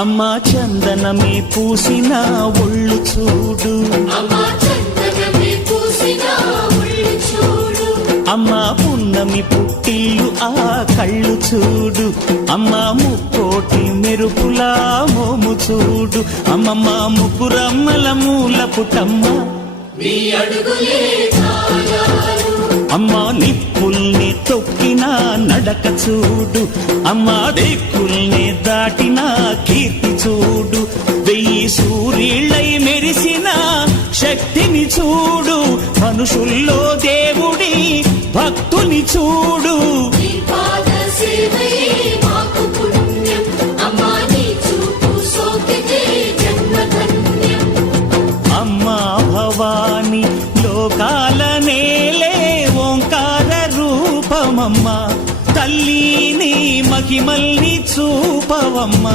అమ్మా చందనమే పూసిన ఒళ్ళు చూడు, అమ్మా పున్నమి పుట్టిల్లు ఆ కళ్ళు చూడు, అమ్మా ముక్కోటి మెరుపులా మోము చూడు, అమ్మమ్మ ముగ్గురమ్మల మూల పుటమ్మ అమ్మా నిప్పుల్ని తొక్కిన నడక చూడు, అమ్మా దిక్కుల్ని దాటిన కీర్తి చూడు, 1000 సూర్యుళ్ళై మెరిసిన శక్తిని చూడు, మనుషుల్లో దేవుడి భక్తుని చూడు. అమ్మా భవాని లోకాల నేలే ఓంకార రూపమమ్మ, తల్లిని మహిమల్ని చూపవమ్మ.